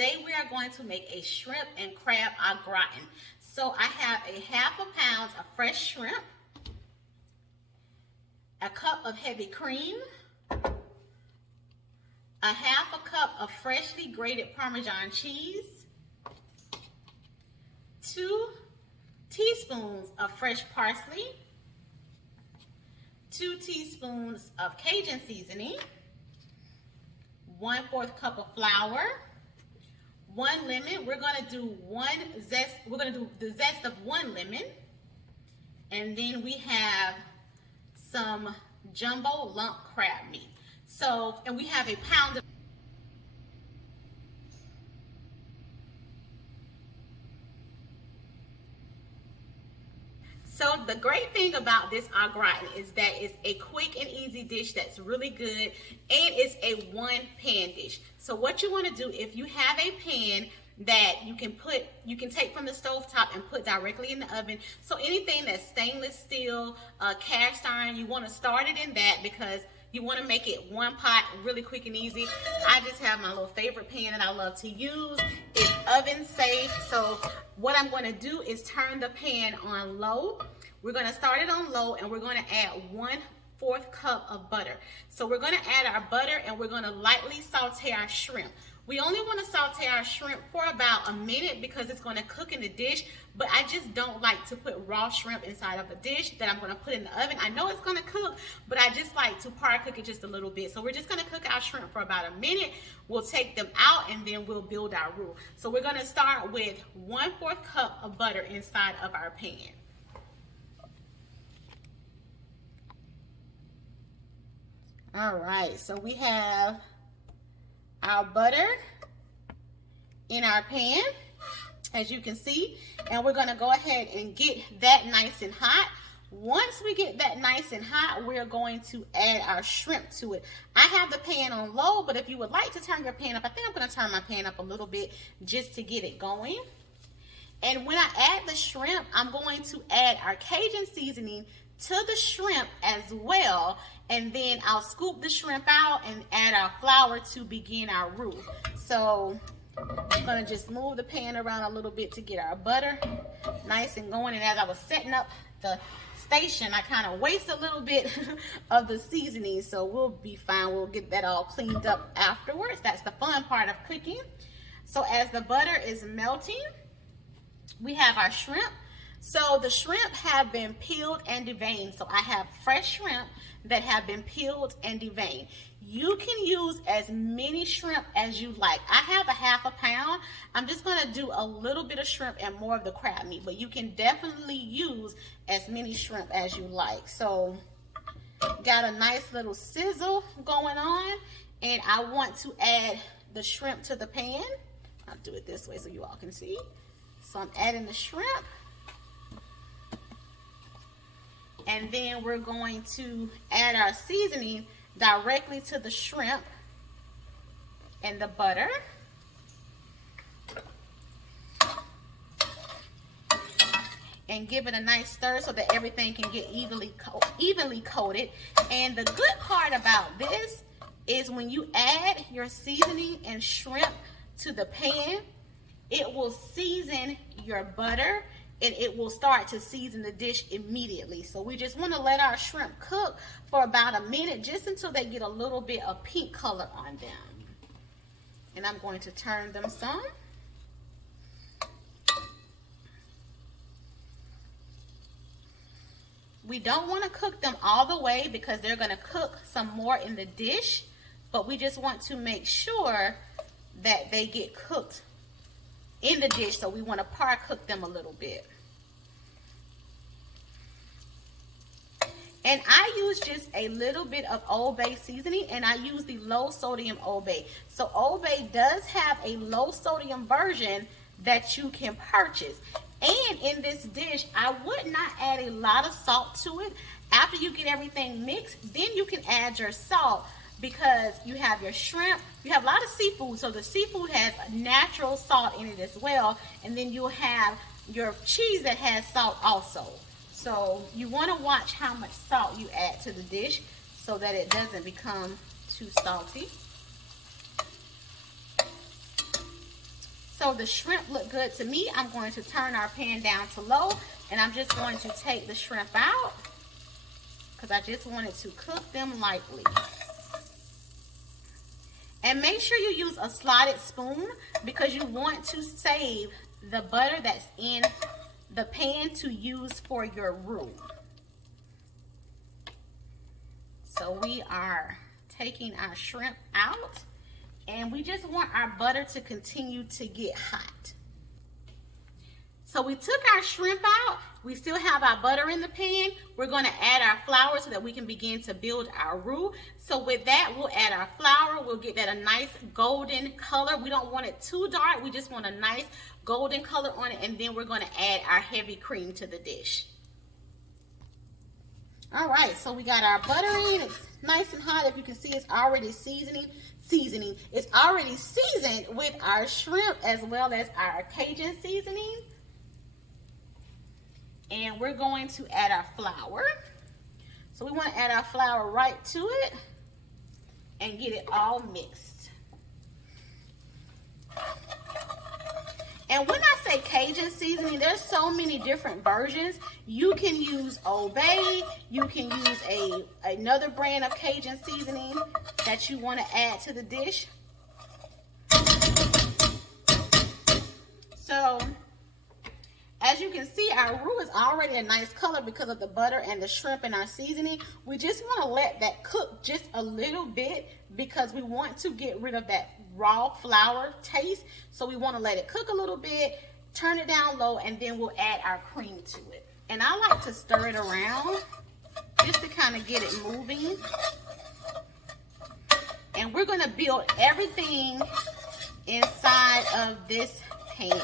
today we are going to make a shrimp and crab au gratin. So I have a ½ pound of fresh shrimp, a cup of heavy cream, a ½ cup of freshly grated Parmesan cheese, 2 teaspoons of fresh parsley, 2 teaspoons of Cajun seasoning, 1/4 cup of flour, 1 lemon. We're going to do the zest of 1 lemon. And then we have some jumbo lump crab meat. So, and we have a pound of So the great thing about this au gratin is that it's a quick and easy dish that's really good, and it's a 1-pan dish. So what you want to do, if you have a pan that you can take from the stovetop and put directly in the oven. So anything that's stainless steel, cast iron, you want to start it in that because you want to make it one pot, really quick and easy. I just have my little favorite pan that I love to use. It's oven safe. So what I'm going to do is turn the pan on low. We're going to start it on low, and we're going to add 1/4 cup of butter. So we're going to add our butter, and we're going to lightly saute our shrimp. We only want to saute our shrimp for about a minute because it's going to cook in the dish, but I just don't like to put raw shrimp inside of a dish that I'm going to put in the oven. I know it's going to cook, but I just like to par cook it just a little bit. So we're just going to cook our shrimp for about a minute. We'll take them out, and then we'll build our roux. So we're going to start with 1/4 cup of butter inside of our pan. All right, so we have our butter in our pan, as you can see, and we're going to go ahead and get that nice and hot. Once we get that nice and hot, we're going to add our shrimp to it. I have the pan on low, but if you would like to turn your pan up, I think I'm going to turn my pan up a little bit just to get it going. And when I add the shrimp, I'm going to add our Cajun seasoning to the shrimp as well, and then I'll scoop the shrimp out and add our flour to begin our roux. So I'm gonna just move the pan around a little bit to get our butter nice and going. And as I was setting up the station, I kind of wasted a little bit of the seasoning, so we'll be fine. We'll get that all cleaned up afterwards. That's the fun part of cooking. So as the butter is melting, we have our shrimp. So the shrimp have been peeled and deveined. So I have fresh shrimp that have been peeled and deveined. You can use as many shrimp as you like. I have a ½ pound. I'm just going to do a little bit of shrimp and more of the crab meat, but you can definitely use as many shrimp as you like. So got a nice little sizzle going on, and I want to add the shrimp to the pan. I'll do it this way so you all can see. So I'm adding the shrimp. And then we're going to add our seasoning directly to the shrimp and the butter. And give it a nice stir so that everything can get evenly coated. And the good part about this is when you add your seasoning and shrimp to the pan, it will season your butter, and it will start to season the dish immediately. So we just want to let our shrimp cook for about a minute, just until they get a little bit of pink color on them. And I'm going to turn them some. We don't want to cook them all the way because they're going to cook some more in the dish, but we just want to make sure that they get cooked in the dish, so we want to par cook them a little bit. And I use just a little bit of Old Bay seasoning, and I use the low sodium Old Bay. So Old Bay does have a low sodium version that you can purchase. And in this dish, I would not add a lot of salt to it. After you get everything mixed, then you can add your salt, because you have your shrimp, you have a lot of seafood, so the seafood has natural salt in it as well, and then you'll have your cheese that has salt also. So you want to watch how much salt you add to the dish so that it doesn't become too salty. So the shrimp look good to me. I'm going to turn our pan down to low, and I'm just going to take the shrimp out because I just wanted to cook them lightly. And make sure you use a slotted spoon because you want to save the butter that's in the pan to use for your roux. So we are taking our shrimp out, and we just want our butter to continue to get hot. So we took our shrimp out. We still have our butter in the pan. We're going to add our flour so that we can begin to build our roux. So with that, we'll add our flour. We'll get that a nice golden color. We don't want it too dark. We just want a nice golden color on it. And then we're going to add our heavy cream to the dish. All right, so we got our butter in. It's nice and hot. If you can see, it's already seasoning. It's already seasoned with our shrimp as well as our Cajun seasoning. And we're going to add our flour. So we want to add our flour right to it and get it all mixed. And when I say Cajun seasoning, there's so many different versions. You can use Old Bay. You can use another brand of Cajun seasoning that you want to add to the dish. So as you can see, our roux is already a nice color because of the butter and the shrimp and our seasoning. We just want to let that cook just a little bit because we want to get rid of that raw flour taste. So we want to let it cook a little bit, turn it down low, and then we'll add our cream to it. And I like to stir it around just to kind of get it moving. And we're going to build everything inside of this pan.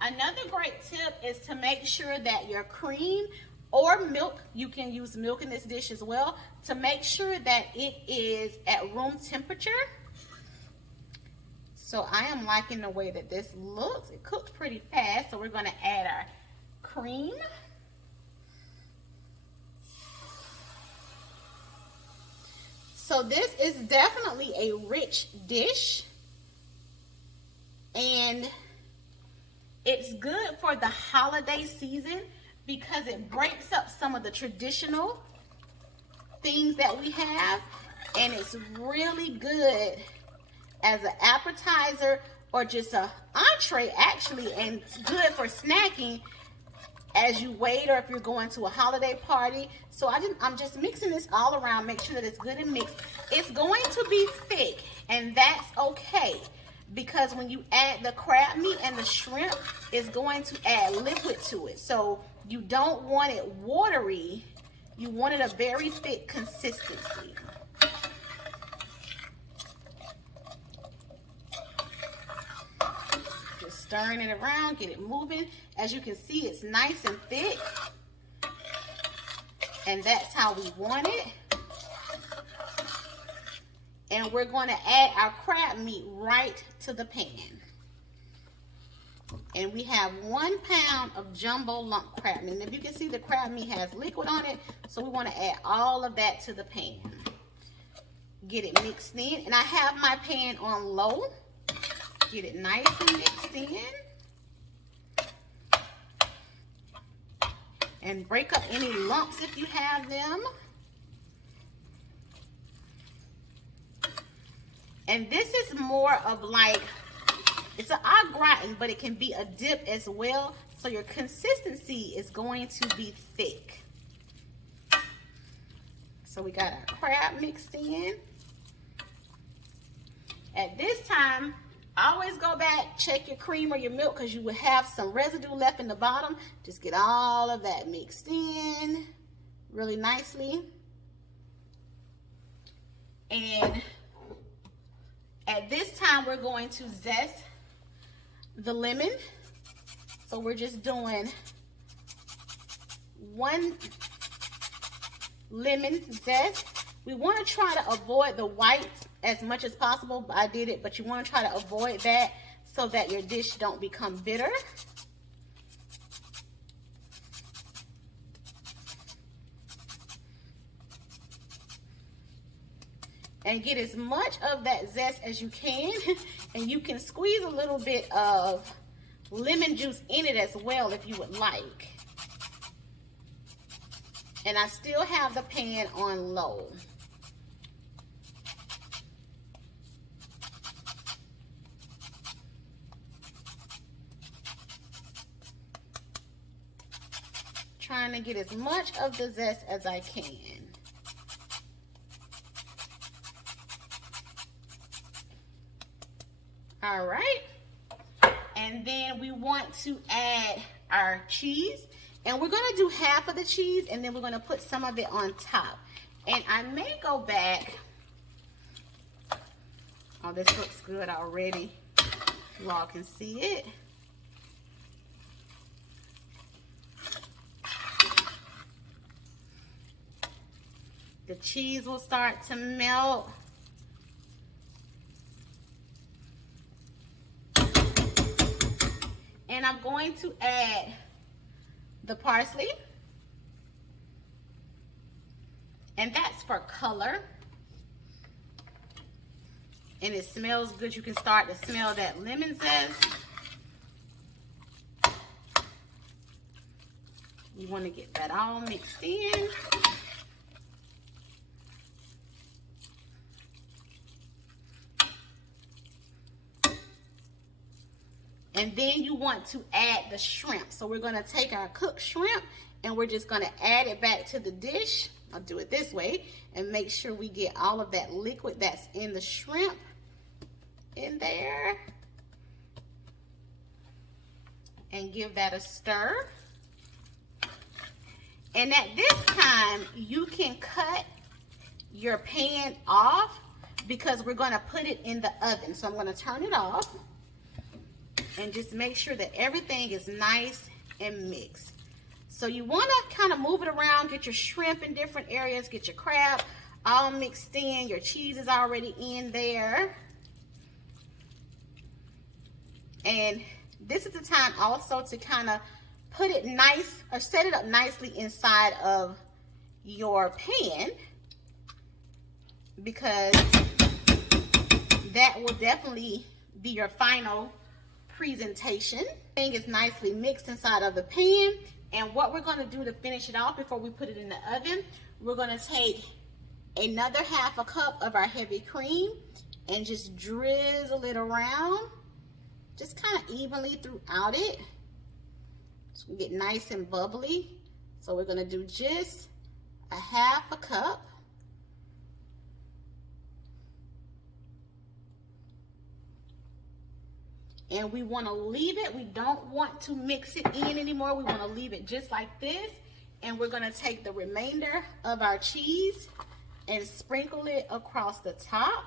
Another great tip is to make sure that your cream or milk, you can use milk in this dish as well, to make sure that it is at room temperature. So I am liking the way that this looks. It cooked pretty fast, so we're going to add our cream. So this is definitely a rich dish, and it's good for the holiday season because it breaks up some of the traditional things that we have, and it's really good as an appetizer or just an entree actually, and it's good for snacking as you wait or if you're going to a holiday party. So I'm just mixing this all around, make sure that it's good and mixed. It's going to be thick, and that's okay, because when you add the crab meat and the shrimp, it's going to add liquid to it. So you don't want it watery. You want it a very thick consistency. Just stirring it around, get it moving. As you can see, it's nice and thick. And that's how we want it. And we're going to add our crab meat right to the pan. And we have 1 pound of jumbo lump crab meat. And if you can see, the crab meat has liquid on it, so we want to add all of that to the pan. Get it mixed in. And I have my pan on low. Get it nice and mixed in. And break up any lumps if you have them. And this is more of like, it's an gratin, but it can be a dip as well. So your consistency is going to be thick. So we got our crab mixed in. At this time, always go back, check your cream or your milk, because you will have some residue left in the bottom. Just get all of that mixed in really nicely. And at this time, we're going to zest the lemon. So we're just doing 1 lemon zest. We want to try to avoid the white as much as possible. I did it, but you want to try to avoid that so that your dish don't become bitter. and get as much of that zest as you can. And you can squeeze a little bit of lemon juice in it as well if you would like. And I still have the pan on low. Trying to get as much of the zest as I can. All right. And then we want to add our cheese. And we're going to do half of the cheese, and then we're going to put some of it on top. And I may go back. Oh, this looks good already. You all can see it. The cheese will start to melt. And I'm going to add the parsley. And that's for color. And it smells good. You can start to smell that lemon zest. You want to get that all mixed in. And then you want to add the shrimp. So we're going to take our cooked shrimp and we're just going to add it back to the dish. I'll do it this way and make sure we get all of that liquid that's in the shrimp in there. And give that a stir. And at this time, you can cut your pan off because we're going to put it in the oven. So I'm going to turn it off. And just make sure that everything is nice and mixed. So you want to kind of move it around, get your shrimp in different areas, get your crab all mixed in. Your cheese is already in there. And this is the time also to kind of put it nice or set it up nicely inside of your pan, because that will definitely be your final presentation. Thing is nicely mixed inside of the pan. And what we're going to do to finish it off before we put it in the oven, we're going to take another half a cup of our heavy cream and just drizzle it around, just kind of evenly throughout it. So we get nice and bubbly. So we're going to do just a half a cup. And we want to leave it. We don't want to mix it in anymore. We want to leave it just like this. And we're going to take the remainder of our cheese and sprinkle it across the top.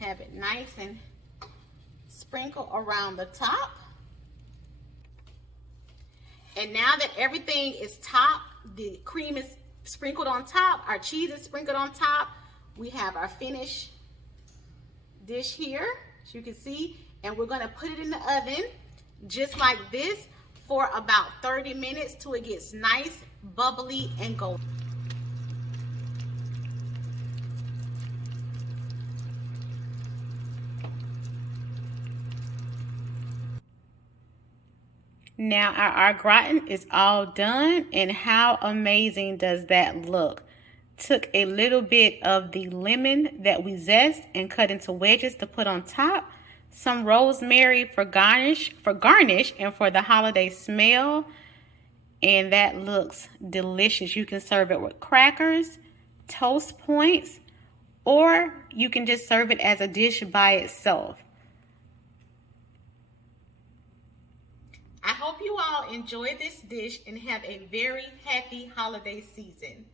Have it nice and sprinkle around the top. And now that everything is top, the cream is sprinkled on top, our cheese is sprinkled on top, we have our finished dish here, as you can see, and we're going to put it in the oven just like this for about 30 minutes till it gets nice, bubbly, and golden. Now our gratin is all done, and how amazing does that look? Took a little bit of the lemon that we zest and cut into wedges to put on top, some rosemary for garnish and for the holiday smell, and that looks delicious. You can serve it with crackers, toast points, or you can just serve it as a dish by itself. I hope you all enjoyed this dish and have a very happy holiday season.